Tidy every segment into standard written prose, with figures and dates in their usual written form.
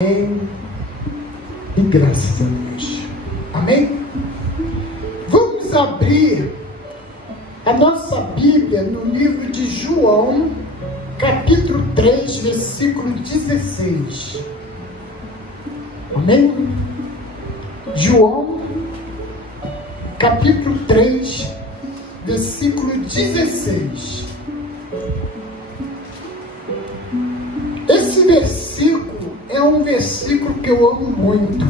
Amém. E graças a Deus. Amém? Vamos abrir a nossa Bíblia no livro de João, capítulo 3, versículo 16. Amém? João, capítulo 3, versículo 16. Esse versículo é um versículo que eu amo muito,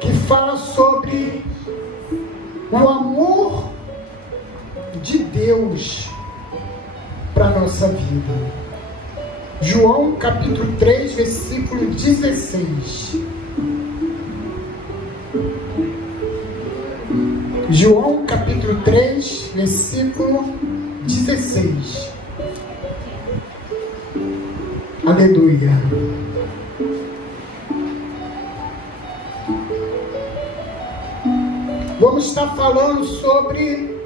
que fala sobre o amor de Deus para a nossa vida. João capítulo 3, versículo 16. João capítulo 3, versículo 16. Aleluia. Vamos estar falando sobre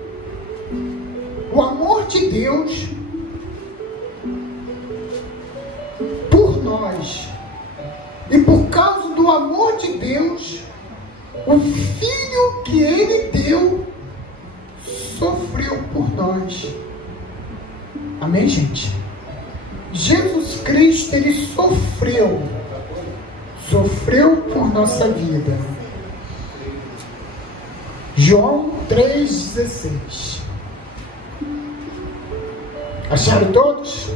o amor de Deus por nós. E por causa do amor de Deus, o Filho que Ele deu sofreu por nós. Amém, gente? Jesus Cristo, Ele sofreu por nossa vida. João 3,16. Acharam todos?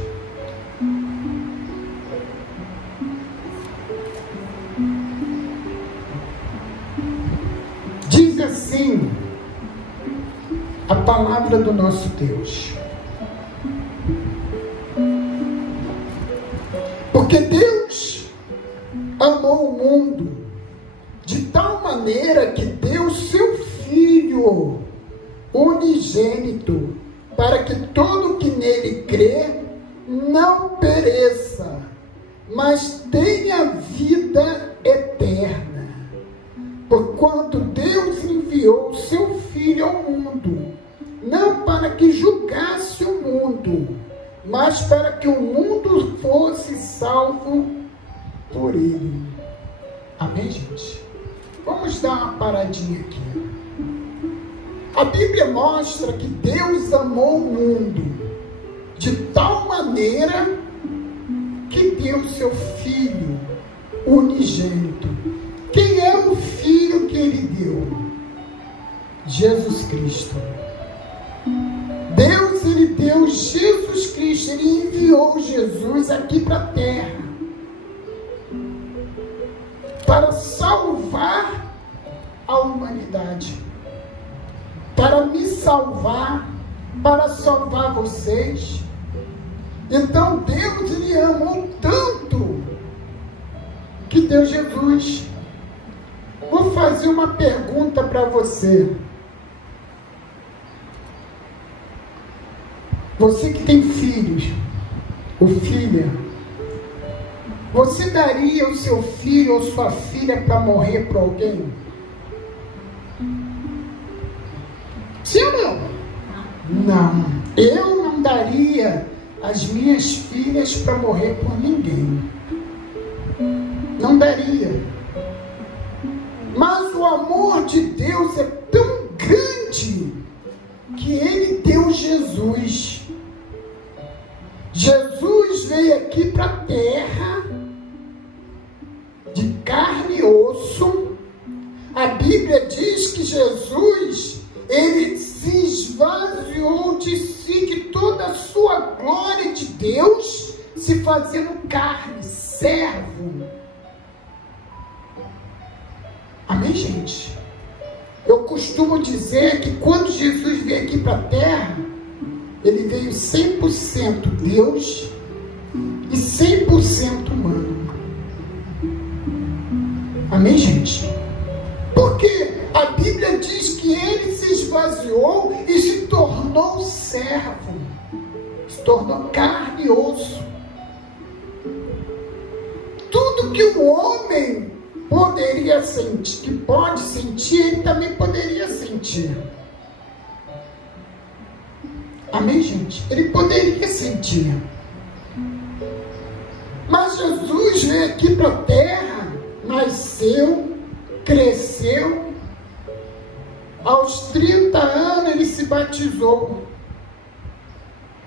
Diz assim a palavra do nosso Deus: porque Deus amou o mundo de tal maneira que deu seu Filho unigênito, para que todo que nele crê não pereça, mas tenha vida eterna. Porquanto Deus enviou seu Filho ao mundo, não para que julgasse o mundo, mas para que o mundo fosse salvo por ele. Amém, gente? Vamos dar uma paradinha aqui. A Bíblia mostra que Deus amou o mundo de tal maneira que deu seu Filho unigênito. Quem é o Filho que Ele deu? Jesus Cristo. Deus, Ele deu Jesus Cristo, Ele enviou Jesus aqui para a terra para salvar a humanidade, para me salvar, para salvar vocês. Então Deus, Ele amou tanto que deu Jesus. Vou fazer uma pergunta para você. Você que tem filhos, ou filha, você daria o seu filho ou sua filha para morrer por alguém? Sim ou não? Não. Eu não daria as minhas filhas para morrer por ninguém. Não daria. Mas o amor de Deus é tão grande que Ele deu Jesus. Jesus veio aqui para a terra de carne e osso. A Bíblia diz que Jesus, Ele se esvaziou de si, de toda a sua glória de Deus, se fazendo carne, servo. Amém, gente? Eu costumo dizer que quando Jesus veio aqui para a terra, Ele veio 100% Deus e 100% humano. Amém, gente? Porque a Bíblia diz que Ele se esvaziou e se tornou servo, se tornou carne e osso. Tudo que o homem poderia sentir, que pode sentir, Ele também poderia sentir. Amém, gente? Ele poderia sentir. Mas Jesus Jesus veio aqui para a terra, nasceu, cresceu. Aos 30 anos ele se batizou.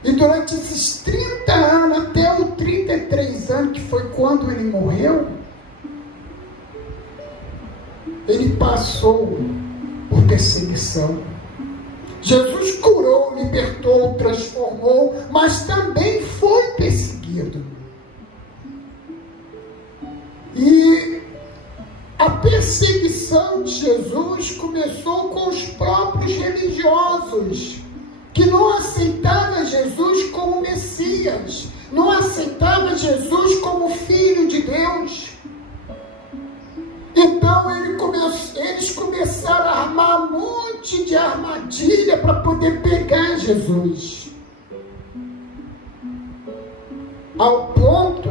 E durante esses 30 anos, até os 33 anos, que foi quando ele morreu, ele passou por perseguição. Jesus curou, libertou, transformou, mas também foi perseguido. E a perseguição de Jesus começou com os próprios religiosos, que não aceitavam Jesus como Messias, não aceitavam Jesus como Filho de Deus. Então eles começaram a armar um monte de armadilha para poder pegar Jesus. Ao ponto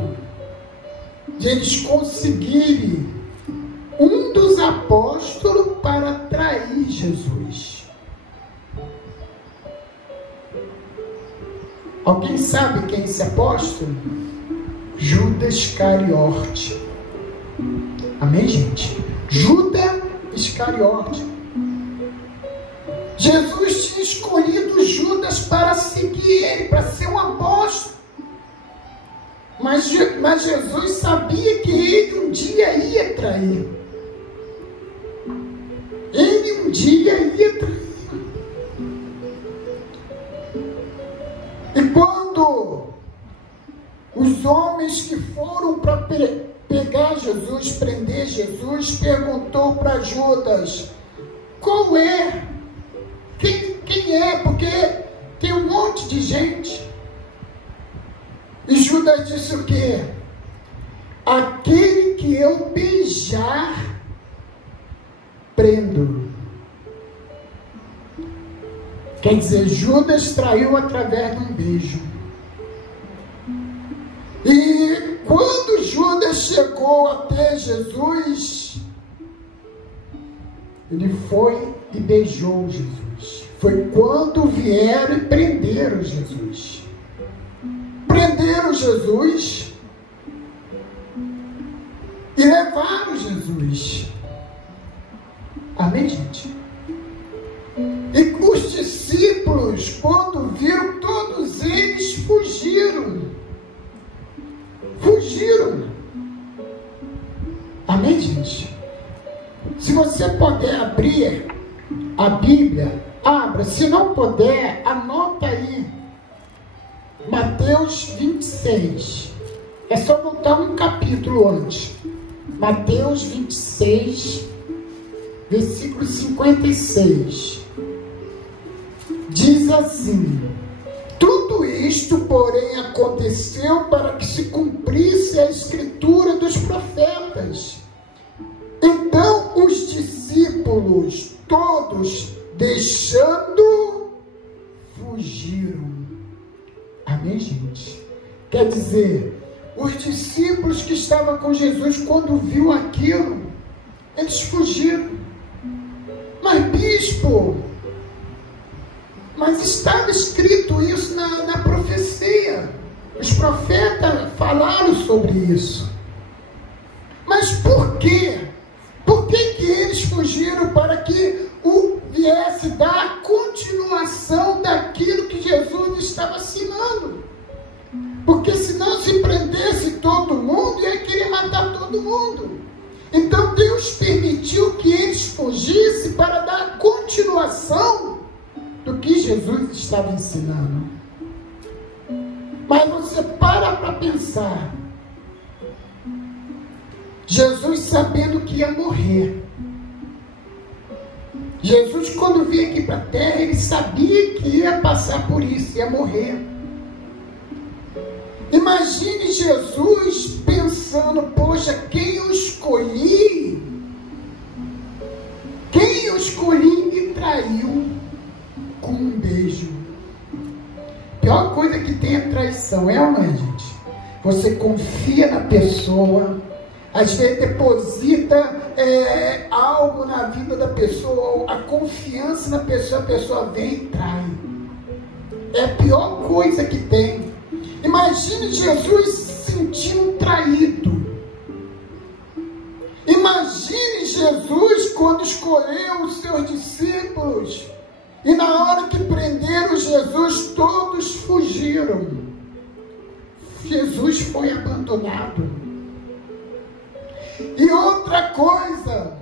de eles conseguirem um dos apóstolos para trair Jesus. Alguém sabe quem é esse apóstolo? Judas Iscariote. Amém, gente? Judas Iscariote. Jesus tinha escolhido Judas para seguir ele, para ser um apóstolo. Mas Jesus sabia que ele um dia ia trair. Ele um dia ia trair. E quando os homens que foram para pegar Jesus, prender Jesus, perguntou para Judas: qual é? Quem é? Porque tem um monte de gente. E Judas disse o quê? Aquele que eu beijar, prendo. Quer dizer, Judas traiu através de um beijo. E quando Judas chegou até Jesus, ele foi e beijou Jesus. Foi quando vieram e prenderam Jesus. Prenderam Jesus e levaram Jesus. Amém, gente? E os discípulos, quando viram, todos eles fugiram. Fugiram. Amém, gente? Se você puder abrir a Bíblia, abra. Se não puder, anota aí. Mateus 26. É só voltar um capítulo antes. Mateus 26, versículo 56. Diz assim: tudo isto, porém, aconteceu para que se cumprisse a escritura dos profetas. Então os discípulos todos, deixando, fugiram. Amém, gente? Quer dizer, os discípulos que estavam com Jesus, quando viu aquilo, eles fugiram. Mas bispo, mas estava escrito isso na profecia. Os profetas falaram sobre isso. Mas por quê? Por que eles fugiram? Para que viesse dar continuação daquilo que Jesus estava ensinando. Porque se não se prendesse todo mundo, ia querer matar todo mundo. Então Deus permitiu que eles fugissem para dar continuação do que Jesus estava ensinando. Mas você para pensar. Jesus sabendo que ia morrer. Jesus, quando veio aqui para a terra, ele sabia que ia passar por isso, ia morrer. Imagine Jesus pensando: poxa, quem eu escolhi me traiu com um beijo. Pior coisa que tem é traição, é ou não é, gente? Você confia na pessoa, às vezes deposita algo na vida da pessoa, a confiança na pessoa, a pessoa vem e trai. É a pior coisa que tem. Imagine Jesus se sentindo traído. Imagine Jesus quando escolheu os seus discípulos. E na hora que prenderam Jesus, todos fugiram. Jesus foi abandonado. E outra coisa,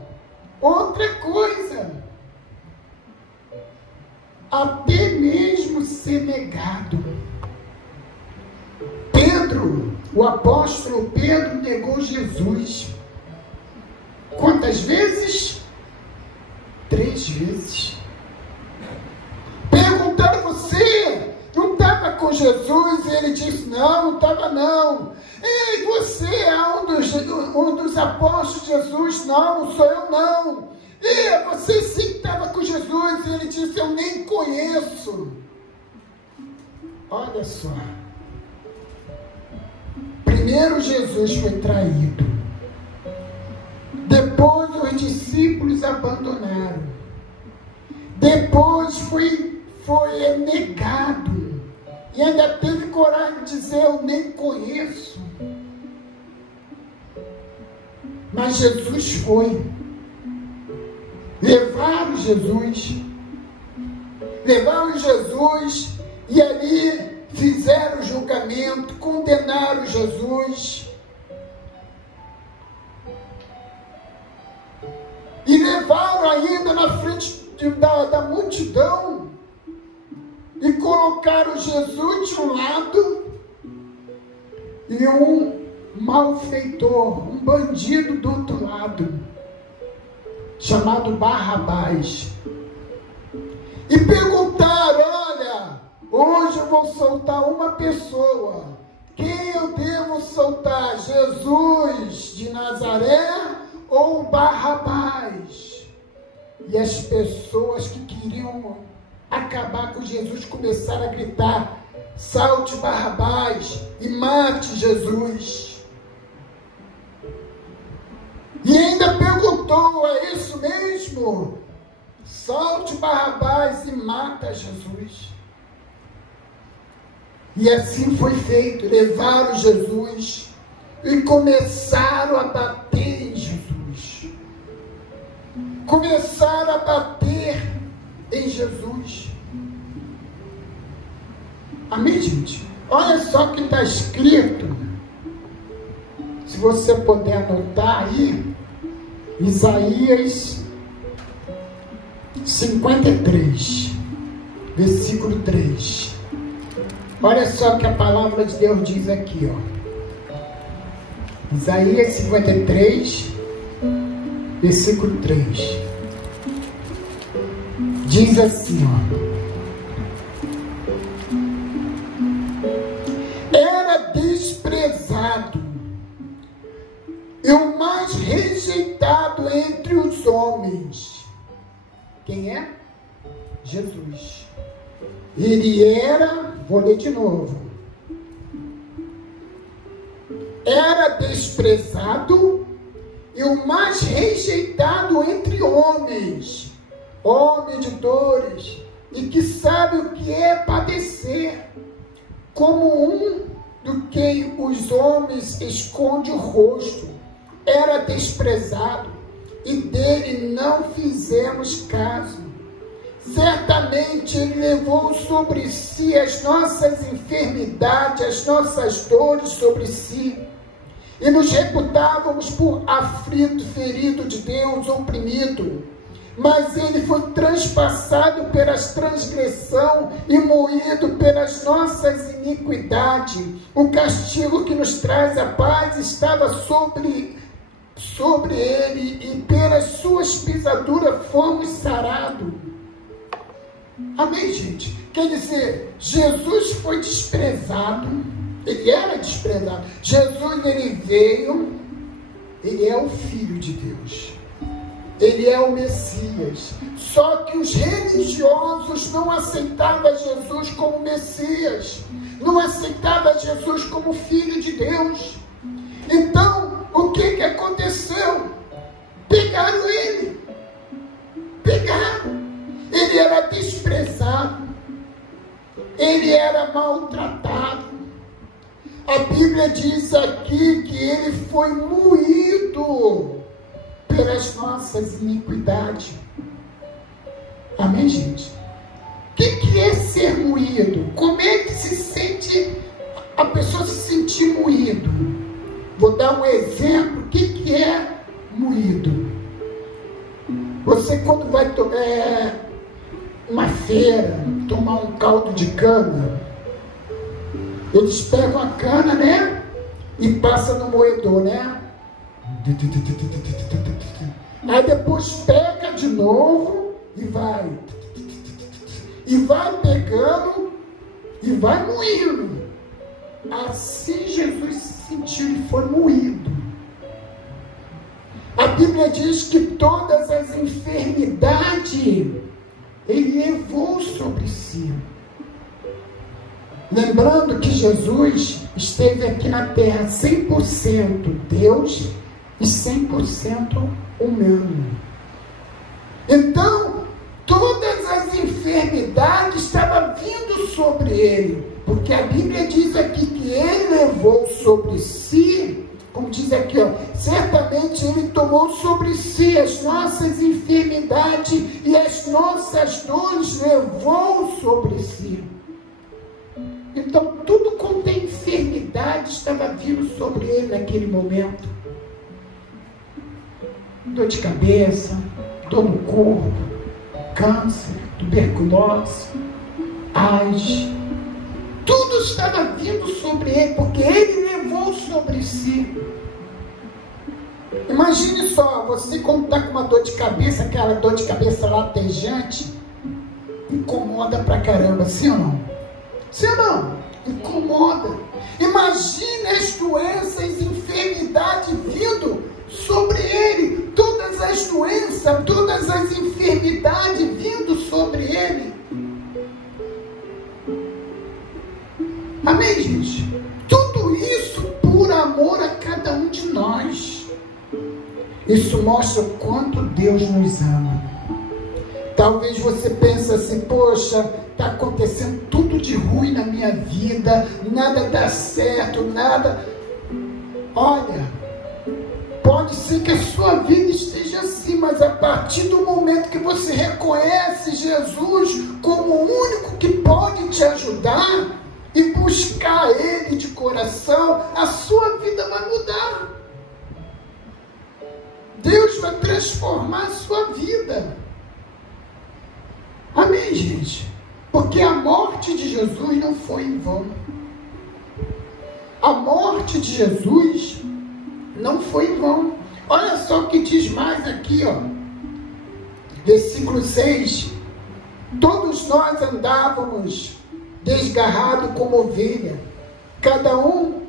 até mesmo ser negado. Pedro, o apóstolo Pedro, negou Jesus. Quantas vezes? 3 vezes. Perguntaram: você não estava com Jesus? E ele disse: não estava não. E você é um dos apóstolos de Jesus? Não sou eu não. E você sim estava com Jesus? E ele disse: eu nem conheço. Olha só. Primeiro Jesus foi traído. Depois os discípulos abandonaram. Depois foi negado. E ainda teve coragem de dizer: eu nem conheço. Mas Jesus foi. Levaram Jesus e ali fizeram o julgamento, condenaram Jesus e levaram ainda na frente da multidão e colocaram Jesus de um lado e um malfeitor, um bandido do outro lado, chamado Barrabás. E perguntaram: olha, hoje eu vou soltar uma pessoa. Quem eu devo soltar? Jesus de Nazaré ou Barrabás? E as pessoas que queriam acabar com Jesus começaram a gritar: solte Barrabás e mate Jesus. E ainda perguntou: é isso mesmo? Solte Barrabás e mata Jesus. E assim foi feito. Levaram Jesus e começaram a bater em Jesus. Começaram a bater em Jesus. Amém, gente? Olha só o que está escrito. Se você puder anotar aí, Isaías 53, versículo 3. Olha só o que a palavra de Deus diz aqui, ó. Isaías 53, versículo 3. Diz assim, ó: era desprezado e o mais rejeitado entre os homens. Quem é? Jesus. Ele era, vou ler de novo, era desprezado e o mais rejeitado entre homens, homem de dores, e que sabe o que é padecer, como um do que os homens esconde o rosto. Era desprezado e dele não fizemos caso. Certamente ele levou sobre si as nossas enfermidades, as nossas dores sobre si. E nos reputávamos por aflito, ferido de Deus, oprimido. Mas ele foi transpassado pelas transgressões e moído pelas nossas iniquidades. O castigo que nos traz a paz estava sobre ele, e pelas suas pisaduras fomos sarados. Amém, gente? Quer dizer, Jesus foi desprezado. Ele era desprezado. Jesus, ele veio, ele é o Filho de Deus. Ele é o Messias. Só que os religiosos não aceitavam Jesus como Messias. Não aceitavam Jesus como Filho de Deus. Então, o que aconteceu? Pegaram ele. Pegaram. Ele era desprezado. Ele era maltratado. A Bíblia diz aqui que ele foi moído pelas nossas iniquidades. Amém, gente? O que é ser moído? Como é que se sente, a pessoa se sentir moído? Vou dar um exemplo. O que é moído? Você, quando vai uma feira, tomar um caldo de cana, eles pegam a cana, né? E passam no moedor, né? Aí depois pega de novo e vai. E vai pegando e vai moendo. Assim Jesus se sentiu e foi moído. A Bíblia diz que todas as enfermidades Ele levou sobre si. Lembrando que Jesus esteve aqui na terra 100% Deus e 100% humano. Então, todas as enfermidades estavam vindo sobre Ele, porque a Bíblia diz aqui que Ele levou sobre si, como diz aqui, ó, certamente Ele tomou sobre si as nossas enfermidades e as nossas dores levou sobre si. Então, tudo quanto é enfermidade estava vindo sobre Ele naquele momento. Dor de cabeça, dor no corpo, câncer, tuberculose, AIDS, tudo estava vindo sobre Ele, porque Ele levou sobre si. Imagine só, você quando está com uma dor de cabeça, aquela dor de cabeça latejante, incomoda pra caramba, sim ou não? Sim ou não? Incomoda. Imagine as doenças, enfermidades vindo sobre Ele, todas as doenças, todas as enfermidades vindo sobre Ele. Amém, gente? Tudo isso por amor a cada um de nós. Isso mostra o quanto Deus nos ama. Talvez você pense assim, poxa, está acontecendo tudo de ruim na minha vida, nada dá certo, nada. Olha, pode ser que a sua vida esteja assim, mas a partir do momento que você reconhece Jesus como o único que pode te ajudar e buscar Ele de coração, a sua vida vai mudar. Deus vai transformar a sua vida. Amém, gente? Porque a morte de Jesus não foi em vão. A morte de Jesus não foi em vão. Olha só o que diz mais aqui, ó. Versículo 6. Todos nós andávamos desgarrados como ovelha. Cada um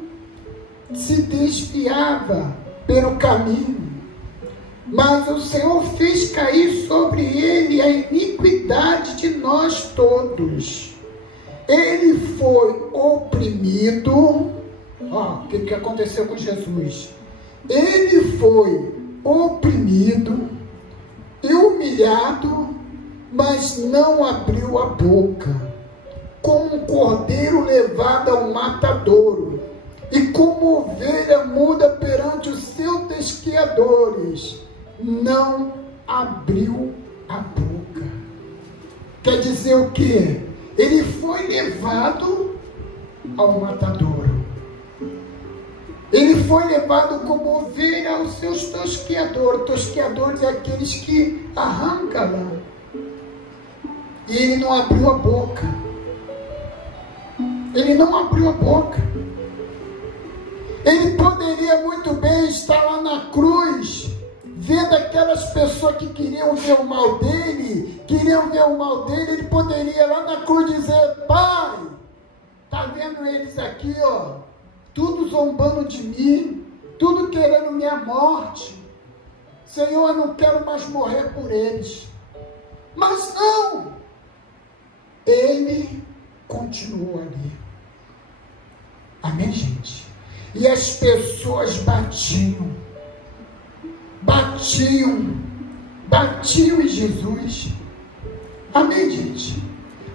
se desviava pelo caminho. Mas o Senhor fez cair sobre ele a iniquidade de nós todos. Ele foi oprimido. Ó, o que aconteceu com Jesus? Ele foi oprimido e humilhado, mas não abriu a boca. Como um cordeiro levado ao matadouro, e como ovelha muda perante os seus tosquiadores, não abriu a boca. Quer dizer o quê? Ele foi levado ao matadouro. Ele foi levado como ovelha aos seus tosquiadores. Tosquiadores é aqueles que arrancam a lã. E ele não abriu a boca. Ele não abriu a boca. Ele poderia muito bem estar lá na cruz, vendo aquelas pessoas que queriam ver o mal dele, ele poderia lá na cruz dizer: Pai, tá vendo eles aqui, ó, tudo zombando de mim, tudo querendo minha morte. Senhor, eu não quero mais morrer por eles. Mas não, ele continuou ali. Amém, gente? E as pessoas batiam em Jesus. Amém, gente?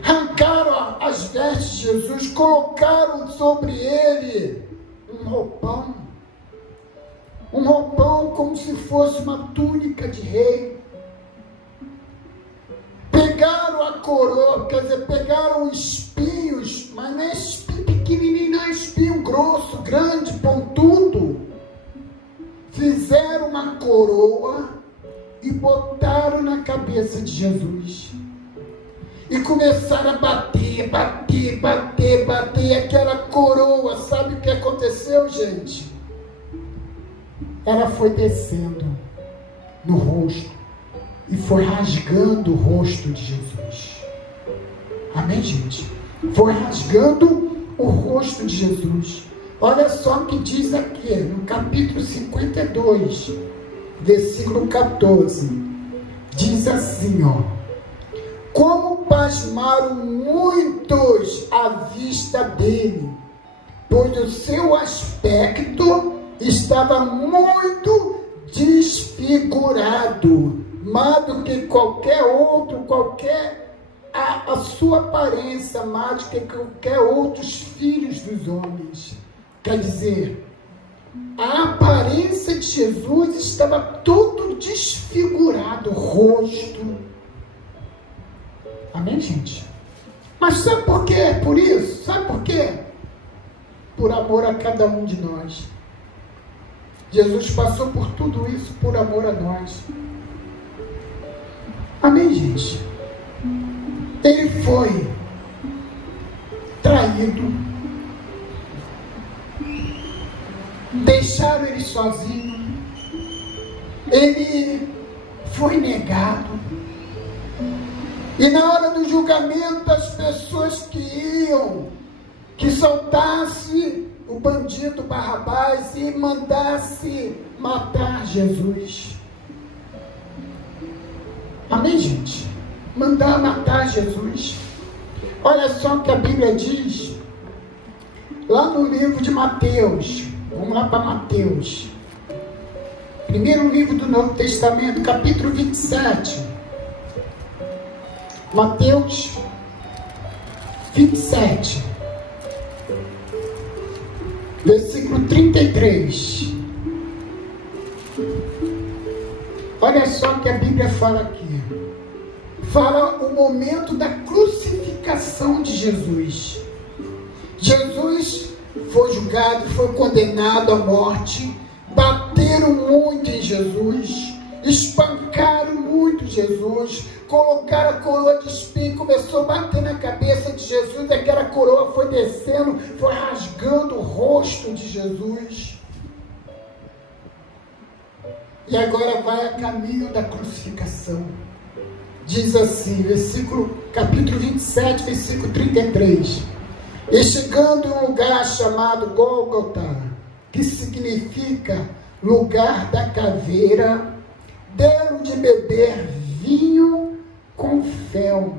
Arrancaram as vestes de Jesus, colocaram sobre ele um roupão roupão como se fosse uma túnica de rei. Pegaram a coroa, quer dizer, pegaram espinhos, mas não é espinho pequenininho, não é espinho grosso, grande, pontudo. Fizeram uma coroa e botaram na cabeça de Jesus. E começaram a bater, bater, bater, bater aquela coroa. Sabe o que aconteceu, gente? Ela foi descendo no rosto e foi rasgando o rosto de Jesus. Amém, gente? Foi rasgando o rosto de Jesus. Olha só o que diz aqui, no capítulo 52, versículo 14. Diz assim, ó: como pasmaram muitos à vista dele, pois o seu aspecto estava muito desfigurado, mais do que qualquer outro, a sua aparência, mais do que qualquer outros filhos dos homens. Quer dizer, a aparência de Jesus estava todo desfigurado, o rosto. Amém, gente? Mas sabe por quê? Por isso? Sabe por quê? Por amor a cada um de nós. Jesus passou por tudo isso por amor a nós. Amém, gente? Ele foi traído. Deixaram ele sozinho. Ele foi negado. E na hora do julgamento, as pessoas que soltasse o bandido Barrabás e mandasse matar Jesus. Amém, gente? Mandar matar Jesus. Olha só o que a Bíblia diz lá no livro de Mateus. Vamos lá para Mateus. Primeiro livro do Novo Testamento, capítulo 27. Mateus 27, versículo 33. Olha só o que a Bíblia fala aqui. Fala o momento da crucificação de Jesus. Jesus foi julgado, foi condenado à morte. Bateram muito em Jesus, espancaram muito Jesus, colocaram a coroa de espinho, começou a bater na cabeça de Jesus, aquela coroa foi descendo, foi rasgando o rosto de Jesus. E agora vai a caminho da crucificação. Diz assim, capítulo 27, versículo 33. E chegando em um lugar chamado Gólgota, que significa lugar da caveira, deram de beber vinho com fel,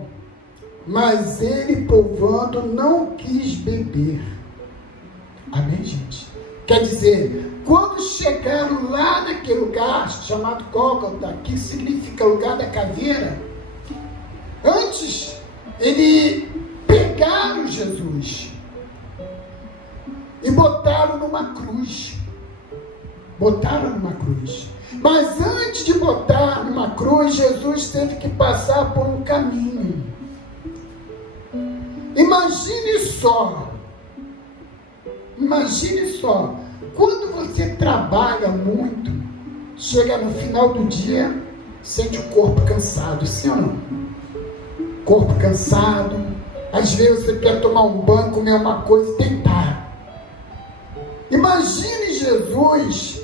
mas ele, provando, não quis beber. Amém, gente? Quer dizer, quando chegaram lá naquele lugar chamado Gólgota, que significa lugar da caveira, antes ele pegaram Jesus e botaram numa cruz. Botaram numa cruz. Mas antes de botar numa cruz, Jesus teve que passar por um caminho. Imagine só, quando você trabalha muito, chega no final do dia, sente o corpo cansado, sim ou não? Corpo cansado, às vezes você quer tomar um banho, comer uma coisa e deitar. Imagine Jesus,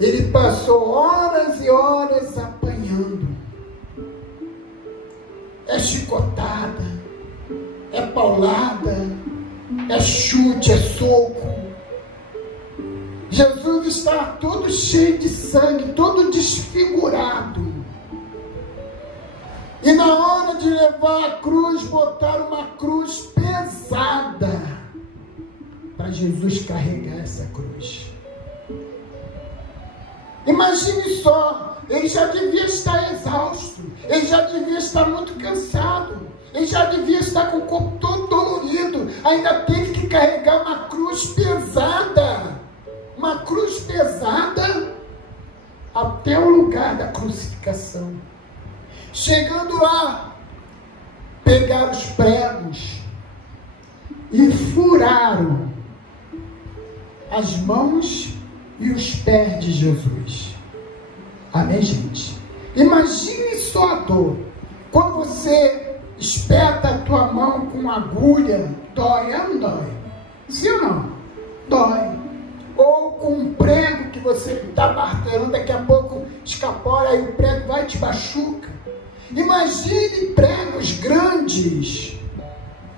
ele passou horas e horas apanhando. É chicotada, é paulada, é chute, é soco. Jesus está todo cheio de sangue, todo desfigurado. E na hora de levar a cruz, botaram uma cruz pesada para Jesus carregar essa cruz. Imagine só, ele já devia estar exausto, ele já devia estar muito cansado, ele já devia estar com o corpo todo dolorido, ainda teve que carregar uma cruz pesada até o lugar da crucificação. Chegando lá, pegaram os pregos e furaram as mãos e os pés de Jesus. Amém, gente? Imagine só a dor. Quando você espeta a tua mão com uma agulha, dói ou não dói? Sim ou não? Dói. Ou com um prego que você está martelando, daqui a pouco escapora, aí o prego vai e te machuca. Imagine pregos grandes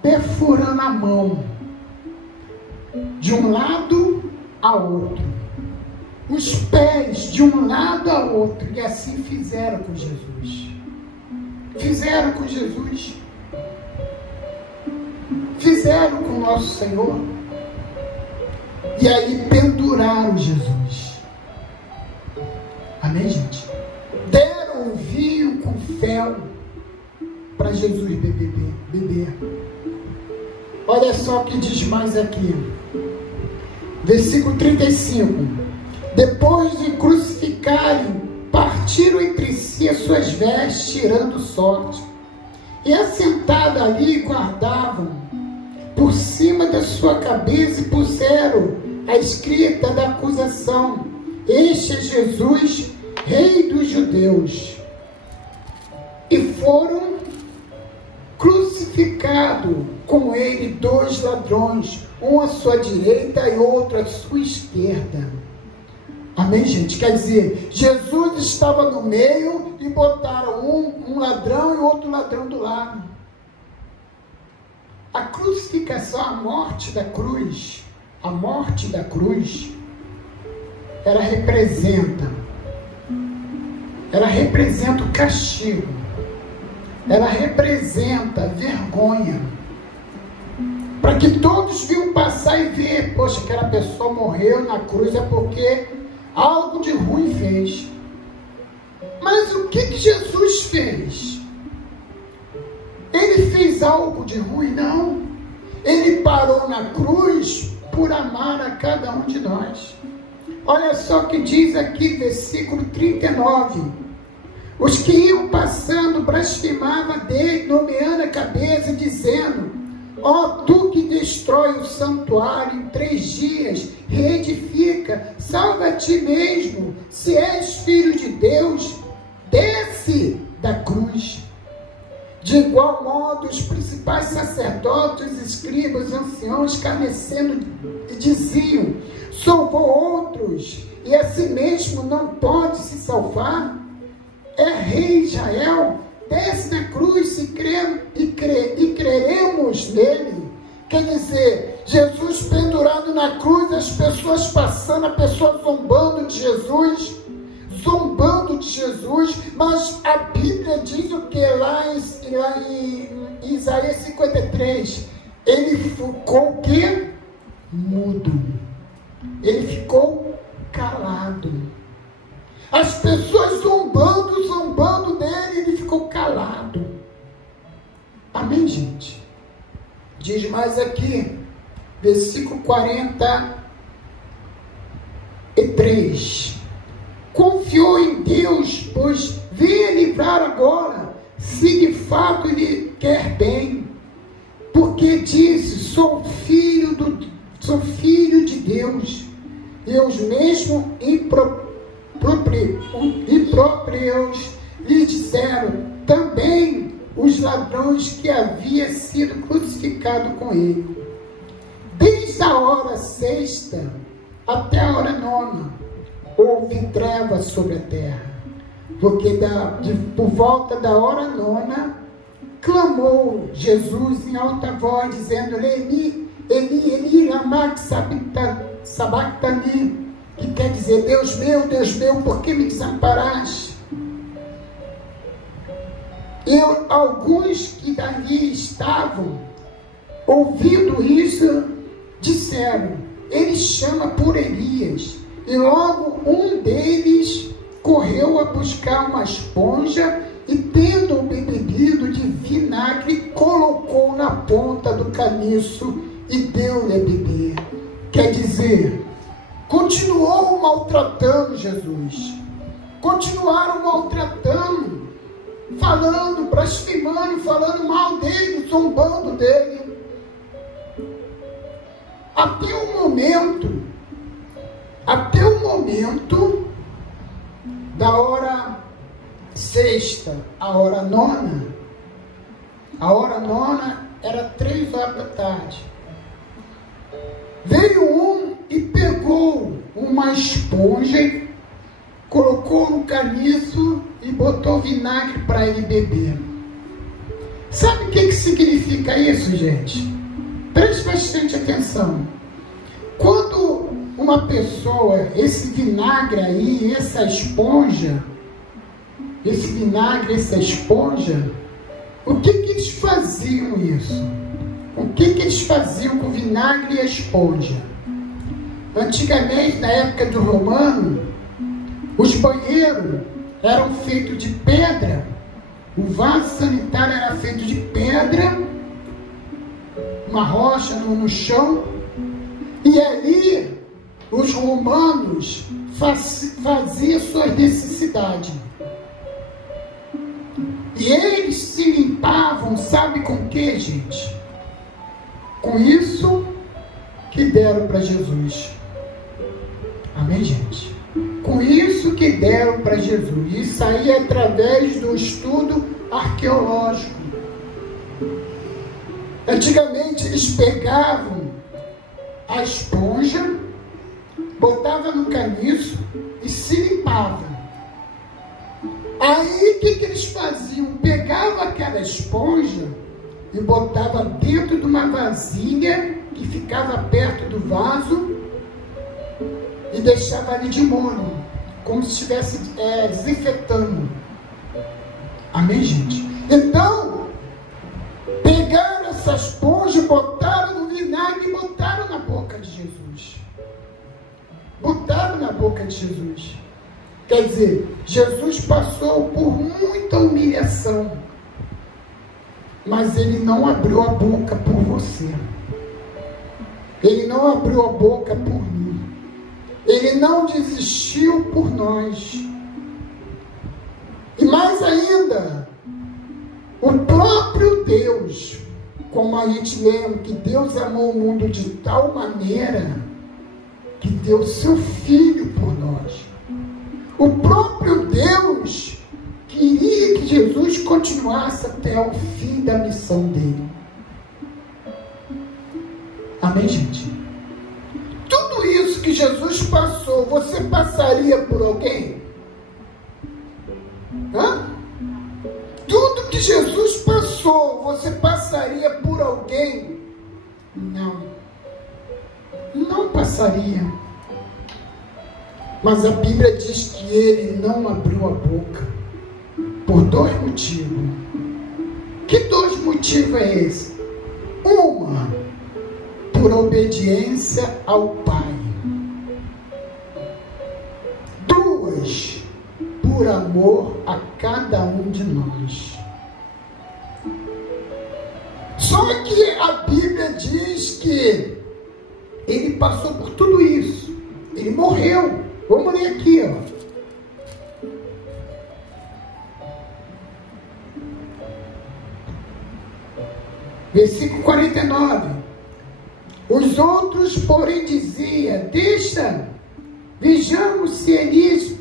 perfurando a mão de um lado a outro, os pés de um lado a outro, e assim fizeram com Jesus. Fizeram com Jesus. Fizeram com o nosso Senhor. E aí penduraram Jesus. Amém, gente? Deram um vinho com fel para Jesus beber. Olha só o que diz mais aqui. Versículo 35. Depois de crucificarem, partiram entre si as suas vestes, tirando sorte. E assentados ali, guardavam por cima da sua cabeça e puseram a escrita da acusação: Este é Jesus, Rei dos Judeus. E foram crucificados com ele 2 ladrões, um à sua direita e outro à sua esquerda. Amém, gente? Quer dizer, Jesus estava no meio e botaram um ladrão e outro ladrão do lado. A crucificação, a morte da cruz, ela representa o castigo, ela representa a vergonha, para que todos vinham passar e ver, poxa, aquela pessoa morreu na cruz é porque algo de ruim fez. Mas o que Jesus fez? Ele fez algo de ruim? Não. Ele parou na cruz por amar a cada um de nós. Olha só o que diz aqui, versículo 39. Os que iam passando blasfemavam dele, nomeando a cabeça, dizendo: Ó tu que destrói o santuário em 3 dias, reedifica, salva a ti mesmo, se és filho de Deus, desce da cruz. De igual modo, os principais sacerdotes, os escribas, os anciãos, escarnecendo, diziam: salvou outros, e a si mesmo não pode se salvar? É rei Israel? Desce da cruz e creremos nele. Quer dizer, Jesus pendurado na cruz, as pessoas passando, a pessoa zombando de Jesus, mas a Bíblia diz o que? Lá em Isaías 53, ele ficou o quê? Mudo. Ele ficou calado. As pessoas zombando dele, ele ficou calado. Amém, gente? Diz mais aqui, versículo 43. Confiou em Deus, pois venha livrar agora, se de fato ele quer bem. Porque disse: sou filho de Deus. Deus mesmo impróprios lhe disseram também os ladrões que havia sido crucificado com ele. Desde a hora 6ª até a hora 9ª houve trevas sobre a terra, porque por volta da hora 9ª clamou Jesus em alta voz, dizendo: Eli, Eli, Eli, lama sabachthani, que quer dizer: Deus meu, por que me desamparaste? E alguns que dali estavam, ouvindo isso, disseram: ele chama por Elias. E logo um deles correu a buscar uma esponja e, tendo bebido de vinagre, colocou na ponta do caniço e deu-lhe a beber. Quer dizer, continuou maltratando Jesus. continuaram maltratando, falando, blasfemando, falando mal dele, zombando dele. Até o momento da hora sexta, a hora nona. A hora nona era 3 horas da tarde. Veio um e pegou uma esponja, colocou no caniço e botou vinagre para ele beber. Sabe o que significa isso, gente? Preste bastante atenção. Quando uma pessoa, esse vinagre aí, essa esponja, o que eles faziam isso? O que eles faziam com o vinagre e a esponja? Antigamente, na época do romano, os banheiros eram feitos de pedra, o vaso sanitário era feito de pedra, uma rocha no chão, e ali os romanos faziam suas necessidades. E eles se limpavam, sabe com o que, gente? Com isso que deram para Jesus. Amém, gente? Com isso que deram para Jesus. Isso aí é através do estudo arqueológico. Antigamente eles pegavam a esponja, botavam no caniço e se limpavam. Aí o que eles faziam? Pegavam aquela esponja e botavam dentro de uma vasilha que ficava perto do vaso e deixava ali de molho, como se estivesse desinfetando. Amém, gente? Então, pegaram essa esponja, botaram no vinagre e botaram na boca de Jesus. Botaram na boca de Jesus. Quer dizer, Jesus passou por muita humilhação, mas ele não abriu a boca por você. Ele não abriu a boca por mim. Ele não desistiu por nós. E mais ainda, o próprio Deus, como a gente lembra, que Deus amou o mundo de tal maneira que deu seu Filho por nós. O próprio Deus queria que Jesus continuasse até o fim da missão dele. Amém, gente? Tudo isso que Jesus passou, você passaria por alguém? Hã? Tudo que Jesus passou, você passaria por alguém? Não. Não passaria. Mas a Bíblia diz que ele não abriu a boca por 2 motivos. Que 2 motivos é esse? Uma, por obediência ao Pai. 2, por amor a cada um de nós. Só que a Bíblia diz que ele passou por tudo isso. Ele morreu. Vamos ler aqui, ó. Versículo 49. Os outros, porém, diziam: deixa, vejamos se Elias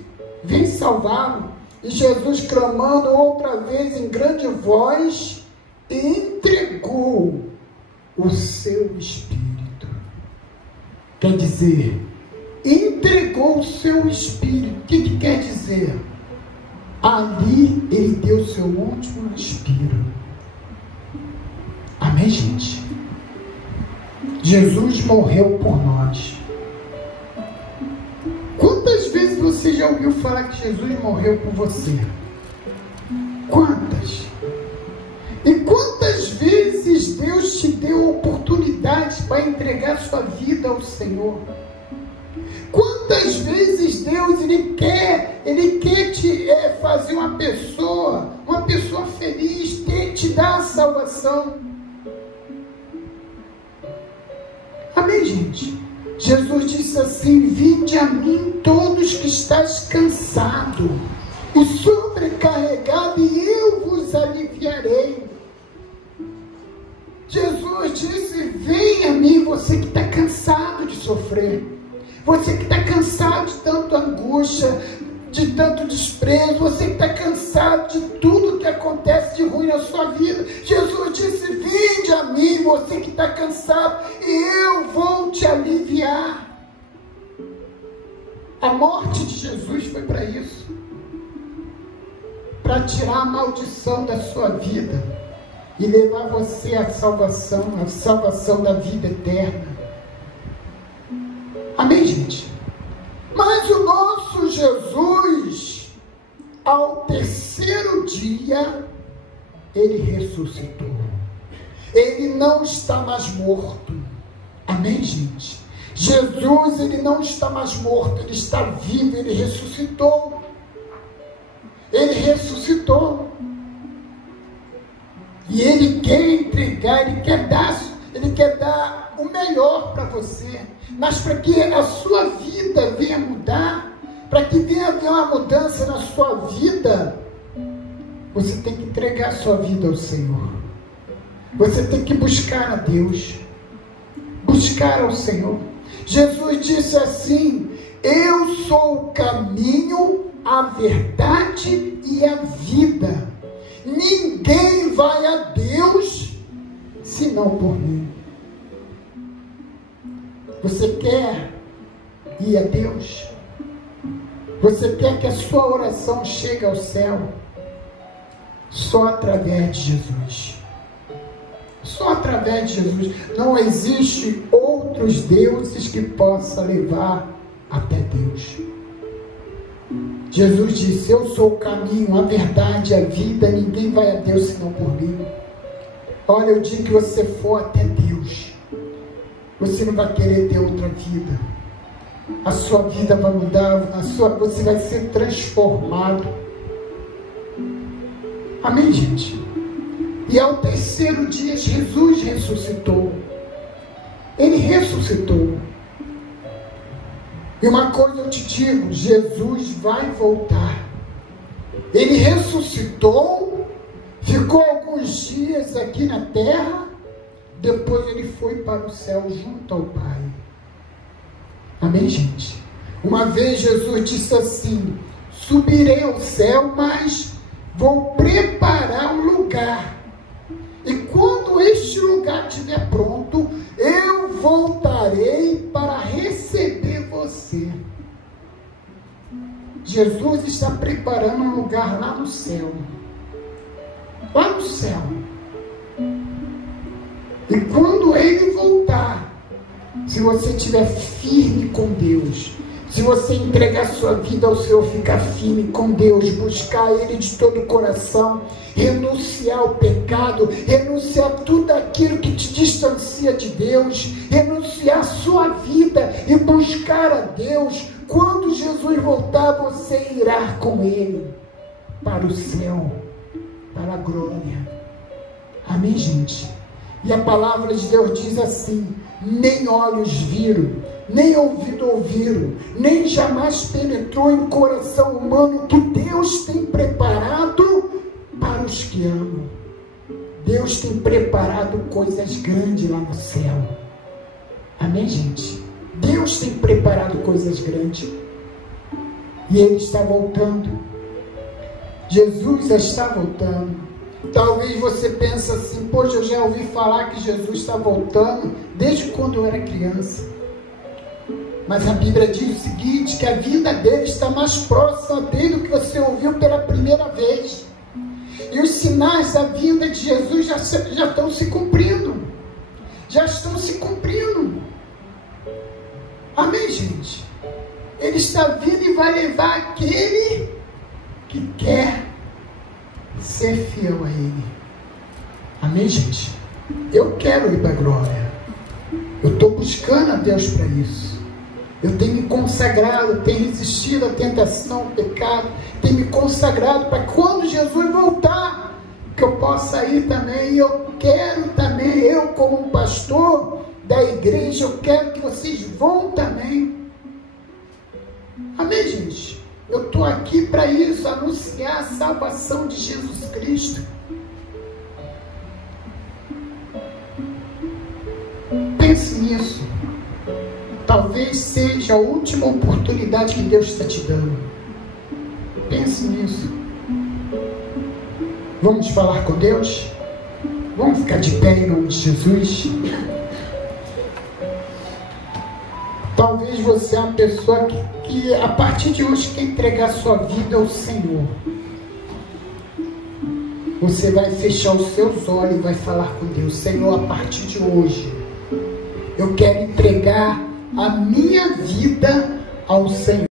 vem salvá-lo. E Jesus, clamando outra vez em grande voz, entregou o seu espírito. Quer dizer, entregou o seu espírito. O que quer dizer? Ali ele deu o seu último respiro. Amém, gente? Jesus morreu por nós. Quantas vezes você já ouviu falar que Jesus morreu por você? Quantas? E quantas vezes Deus te deu oportunidades para entregar sua vida ao Senhor? Quantas vezes Deus ele quer te fazer uma pessoa feliz, te dar a salvação? Amém, gente? Jesus disse assim: vinde a mim todos que estáis cansados e sobrecarregado, e eu vos aliviarei. Jesus disse: vem a mim, você que está cansado de sofrer, você que está cansado de tanta angústia, de tanto desprezo, você que está cansado de tudo que acontece de ruim na sua vida. Jesus disse: vinde a mim, você que está cansado, e eu vou te aliviar. A morte de Jesus foi para isso, para tirar a maldição da sua vida e levar você à salvação da vida eterna. Amém, gente? Mas o nosso Jesus, ao terceiro dia, ele ressuscitou. Ele não está mais morto. Amém, gente? Jesus, ele não está mais morto, ele está vivo, ele ressuscitou. Ele ressuscitou. E ele quer entregar, ele quer dar o melhor para você. Mas para que a sua vida venha mudar, para que venha haver uma mudança na sua vida, você tem que entregar a sua vida ao Senhor. Você tem que buscar a Deus, buscar ao Senhor. Jesus disse assim: eu sou o caminho, a verdade e a vida. Ninguém vai a Deus senão por mim. Você quer ir a Deus? Você quer que a sua oração chegue ao céu? Só através de Jesus. Só através de Jesus. Não existe outros deuses que possam levar até Deus. Jesus disse: eu sou o caminho, a verdade, a vida, ninguém vai a Deus senão por mim. Olha, o dia que você for até Deus, você não vai querer ter outra vida. A sua vida vai mudar, você vai ser transformado. Amém, gente? E ao terceiro dia, Jesus ressuscitou. Ele ressuscitou. E uma coisa eu te digo: Jesus vai voltar. Ele ressuscitou, ficou alguns dias aqui na terra, depois ele foi para o céu junto ao Pai. Amém, gente? Uma vez Jesus disse assim: subirei ao céu, mas vou preparar um lugar. E quando este lugar estiver pronto, eu voltarei para receber você. Jesus está preparando um lugar lá no céu. Lá no céu. E quando ele voltar, se você estiver firme com Deus, se você entregar sua vida ao Senhor, ficar firme com Deus, buscar Ele de todo o coração, renunciar ao pecado, renunciar a tudo aquilo que te distancia de Deus, renunciar a sua vida e buscar a Deus, quando Jesus voltar, você irá com Ele para o céu, para a glória. Amém, gente? E a palavra de Deus diz assim: nem olhos viram, nem ouvido ouviram, nem jamais penetrou em coração humano que Deus tem preparado para os que amam. Deus tem preparado coisas grandes lá no céu. Amém, gente? Deus tem preparado coisas grandes. E Ele está voltando. Jesus está voltando. Talvez você pense assim: poxa, eu já ouvi falar que Jesus está voltando desde quando eu era criança. Mas a Bíblia diz o seguinte, que a vinda dele está mais próxima dele do que você ouviu pela primeira vez. E os sinais da vinda de Jesus já estão se cumprindo. Já estão se cumprindo. Amém, gente? Ele está vindo e vai levar aquele que quer ser fiel a Ele. Amém, gente? Eu quero ir para a glória. Eu estou buscando a Deus para isso. Eu tenho me consagrado, tenho resistido à tentação, ao pecado, tenho me consagrado para quando Jesus voltar, que eu possa ir também. E eu quero também, eu como um pastor da igreja, eu quero que vocês vão também. Amém, gente? Eu estou aqui para isso, anunciar a salvação de Jesus Cristo. Pense nisso. Talvez seja a última oportunidade que Deus está te dando. Pense nisso. Vamos falar com Deus? Vamos ficar de pé em nome de Jesus? Talvez você é uma pessoa que a partir de hoje quer entregar sua vida ao Senhor. Você vai fechar os seus olhos e vai falar com Deus: Senhor, a partir de hoje eu quero entregar a minha vida ao Senhor.